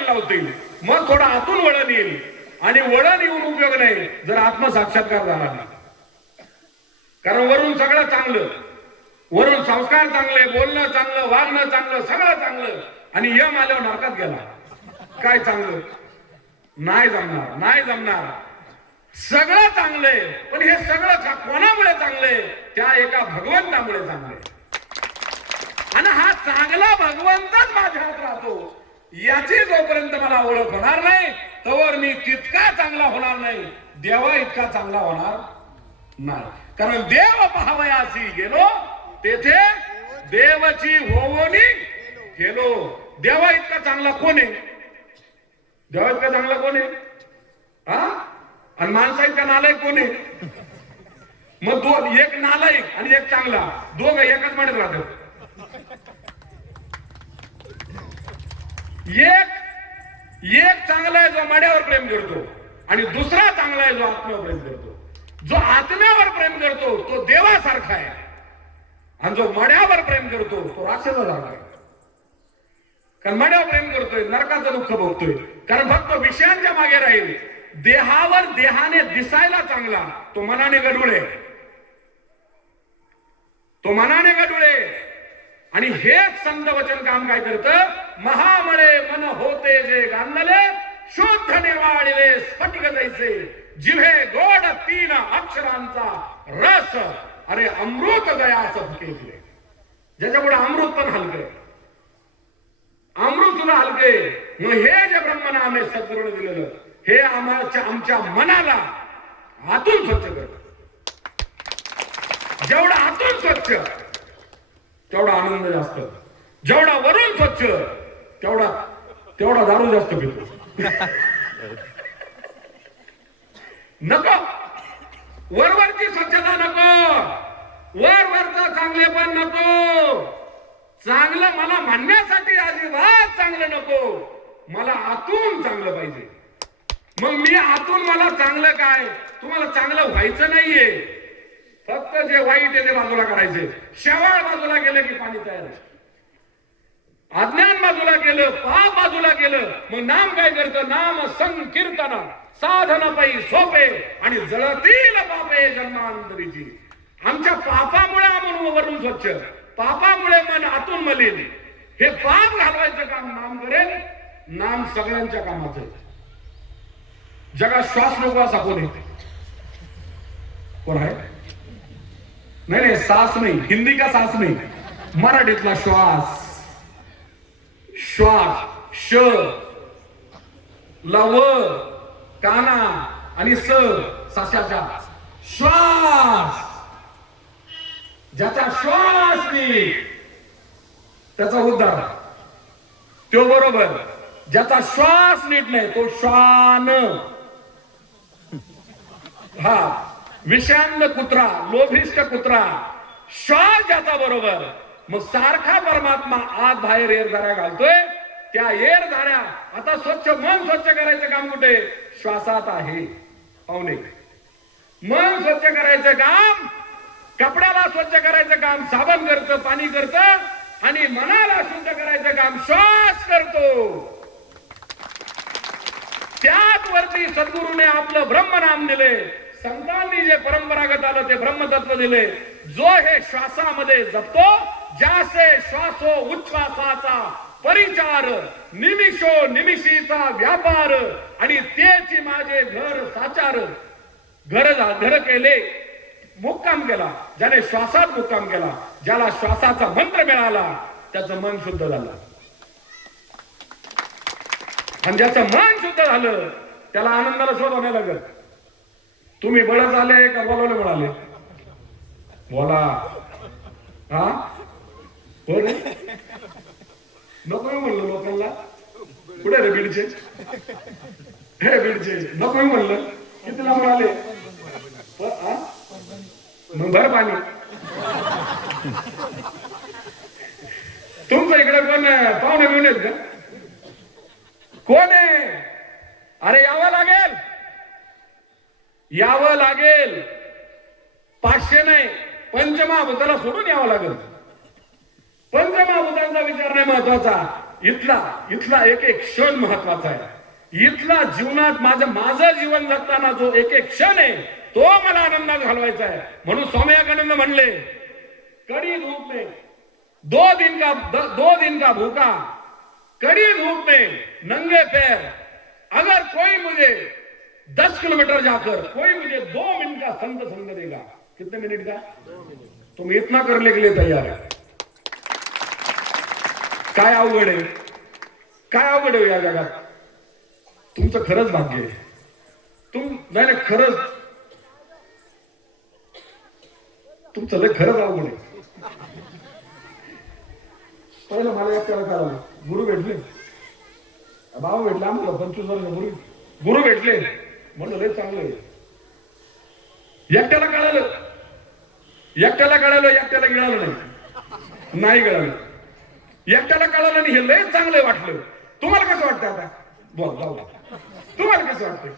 वळण लावतील, मग थोडा आतून वळण येईल. आणि वळण येऊन उपयोग नाही जर आत्मसाक्षात्कार झाला नाही. कारण वरून सगळं चांगलं, वरून संस्कार चांगले, बोलणं चांगलं, वागणं चांगलं, सगळं चांगलं, आणि यम आल्यावर नरकात गेला. काय चांगलं नाही जमणार, नाही जमणार. सगळं चांगलंय, पण हे सगळं कोणामुळे चांगलंय? त्या एका भगवंतामुळे चांगलंय. आणि हा चांगला भगवंतच माझ्या हात राहतो. याची जोपर्यंत मला ओळख होणार नाही तोवर मी तितका चांगला होणार नाही, देवा इतका चांगला होणार नाही. कारण देव पाहावयासी गेलो तेथे देवाची होवोनी गेलो. देवा इतका चांगला कोण आहे? देवा इतका चांगला कोण आहे? हा? आणि माणसा इतका नालायक कोण आहे? मग दोन, एक नालायक आणि एक चांगला, दोघं एकच म्हणत राहतात. एक चांगला आहे जो मड्यावर प्रेम करतो, आणि दुसरा चांगला आहे जो आत्म्यावर प्रेम करतो. जो आत्म्यावर प्रेम करतो तो देवासारखा आहे, आणि जो मड्यावर प्रेम करतो तो राक्षसासारखा आहे. कारण मड्यावर प्रेम करतोय नरकाचं दुःख भोगतोय, कारण फक्त विषयांच्या मागे राहील. देहावर देहाने दिसायला चांगला तो मनाने गडुळे, तो मनाने गडुळे. आणि हेच संत वचन काम काय करतं? महामळे मन होते जे गांधले, शुद्ध निर्वाळिले स्फटिक जैसे, जिव्हे गोड तीन अक्षरांचा रस, अरे अमृत गयास फुके. ज्याच्यापुढे अमृत पण हलके, अमृत सुद्धा हलके. मग हे जे ब्रह्मनाम आहे सद्गुरूने दिलेलं, हे आमच्या मनाला आतून स्वच्छ करत. जेवढा आतून स्वच्छ तेवढा आनंद जास्त, जेवढा वरून स्वच्छ तेवढा दारू जास्त पितो. नको वरवरची स्वच्छता नको, वरवरचा चांगले पण नको. चांगलं मला म्हणण्यासाठी अजिबात चांगलं नको, मला आतून चांगलं पाहिजे. मग मी आतून मला चांगलं काय? तुम्हाला चांगलं व्हायचं नाहीये, फक्त जे वाईट आहे ते बाजूला करायचे. शेवाळ बाजूला गेलं की पाणी तयार आहे. अज्ञान बाजूला केलं, पाप बाजूला केलं, मग नाम काय करतं? नाम संकीर्तन साधन पै सोपे, आणि जळतील पापे जन्मांतरीची. आमच्या पापामुळे आपण वरून स्वच्छ, पापामुळे मन आतून मलिन. हे पाप घालवायचं काम नाम करेल. नाम सगळ्यांच्या कामाचं. जगात श्वास नको असा कोण आहे? कोण आहे? नाही, सास नाही. हिंदी का सास नाही, मराठीतला श्वास. श्वास श लव काना आणि स साशाचा श्वास. ज्याचा श्वास नाही त्याचा उद्धार, तो बरोबर. ज्याचा श्वास नीट नाही तो श्वान. हा विषांत कुत्रा, लोभिष्ट कुत्रा. श्वास ज्याचा बरोबर, मग सारखा परमात्मा आत बाहेर एरझाऱ्या घालतोय. त्या एरझाऱ्या आता स्वच्छ, मन स्वच्छ करायचं काम कुठे? श्वासात आहे. पाहुणे, मन स्वच्छ करायचं काम, कपड्याला स्वच्छ करायचं काम साबण करतं, पाणी करतं, आणि मनाला शुद्ध करायचं काम श्वास करतो. त्याच वरती सद्गुरूने आपलं ब्रह्मनाम दिले. संतांनी जे परंपरागत आलं ते ब्रह्मतत्व दिले. जो हे श्वासामध्ये जपतो, ज्यासे श्वासो उच्छ्वासाचा परिचार, निमिषो निमिषीचा व्यापार, आणि तेची माझे घर साचार. घर केले, मुक्काम केला. ज्याने श्वासात मुक्काम केला, ज्याला श्वासाचा मंत्र मिळाला, त्याचं मन शुद्ध झालं. आणि ज्याचं मन शुद्ध झालं त्याला आनंदाला शोध होणे लागत. तुम्ही बळत आले का बोलावले म्हणाले? बोला. हा हो रे, नको म्हणलं लोकांना. कुठे रे बीडचे? हे बीडचे नको म्हणलं. कितीला म्हणाले? मग भर पाणी. तुमच्या इकडे कोण पाहुणे मिळून आहेत का? कोण आहे? अरे यावं लागेल, यावं लागेल. 500 नाही, पंचमहाभूताला सोडून यावं लागेल. पंचमहाभूतांचा विचार नाही महत्वाचा, इथला एक एक क्षण महत्वाचा आहे. इथला जीवनात माझं जीवन जगताना जो एक एक क्षण आहे तो मला आनंदात घालवायचा आहे. म्हणून स्वामी विवेकानंद म्हणले, कड़ी धूप में दो दिन का भूखा, कड़ी धूप में नंगे पैर, अगर कोई मुझे 10 किलोमीटर जाकर कोई मुझे 2 मिनट का संत संग देगा. कितने मिनट का? तुम इतना करने के लिए तैयार है. काय अवघड आहे, काय अवघड आहे या जगात. तुमचं खरंच भाग्य आहे. नाही खरंच तुमचं लय खरंच अवघड आहे. पहिलं मला एकट्याला कळालं, गुरु भेटले, भाऊ भेटला आम्हाला 25 वर्ष गुरु भेटले, म्हणलं लय चांगलं आहे. एकट्याला कळालं, एकट्याला गिळालं नाही गिळालं. एकट्याला कळालं आणि हे लय चांगलं वाटलं. तुम्हाला कसं वाटतं आता? बोल जाऊ, तुम्हाला कसं वाटतं?